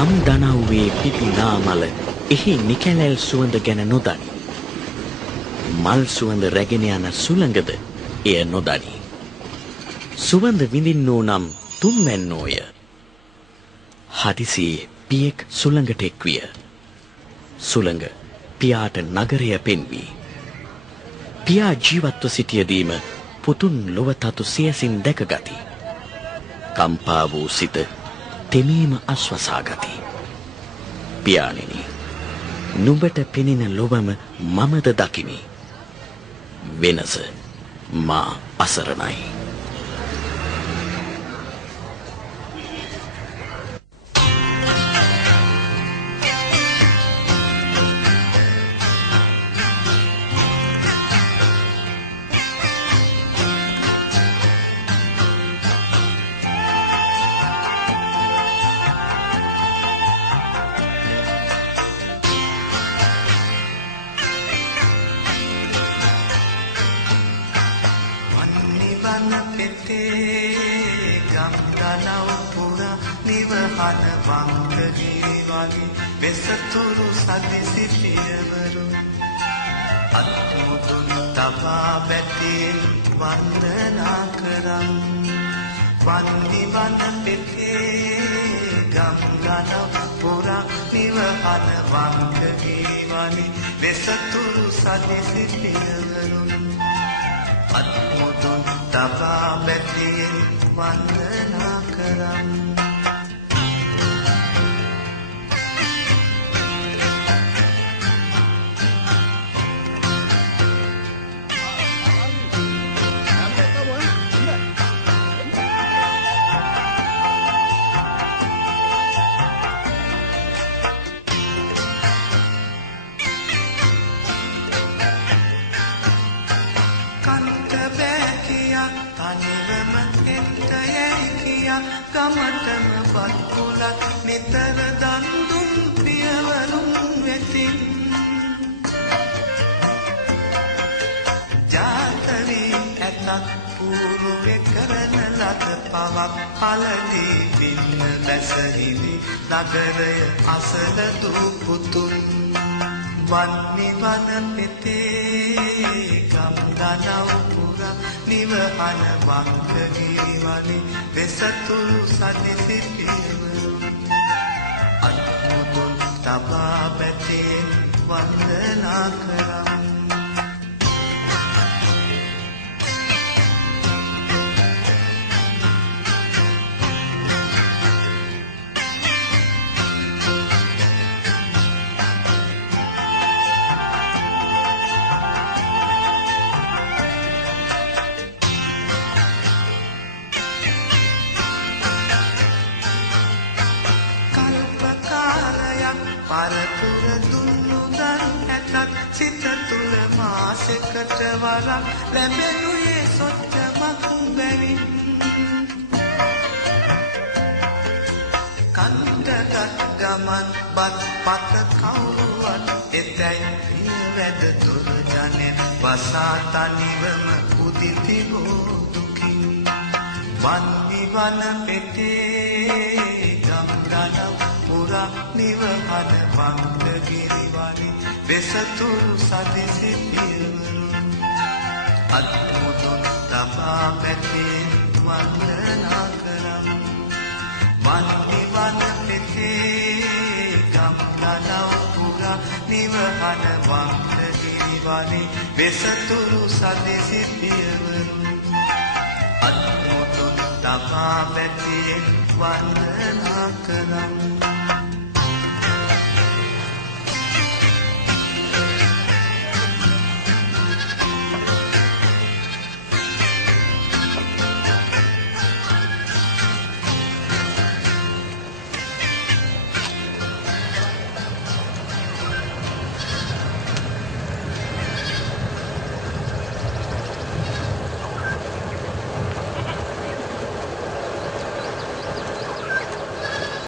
ගම් දනව්වේ පිපිනා මල එහි නිකැලැල් සුවඳ ගැන නොදනි. මල් සුවඳ රැගෙන යන සුළඟද එය නොදනි. සුවඳ විඳින්නෝ නම් තුන්වැන්නෝය. හදිසියේ පියෙක් සුළඟට එක්විය. සුළඟ පියාට නගරය පෙන්වී. පියා ජීවත්ව සිටියදීම පුතුන් ලොව තතු සියසින් දැකගති. කම්පා වූ සිත තෙමීම අස්වසා ගති. පියාණෙනි, නුඹට පෙනෙන ලොවම මමද දකිමි. වෙනස මා අසරණයි. අත්මුදුන් තබා බැතියෙන් වන්දනා කරම්.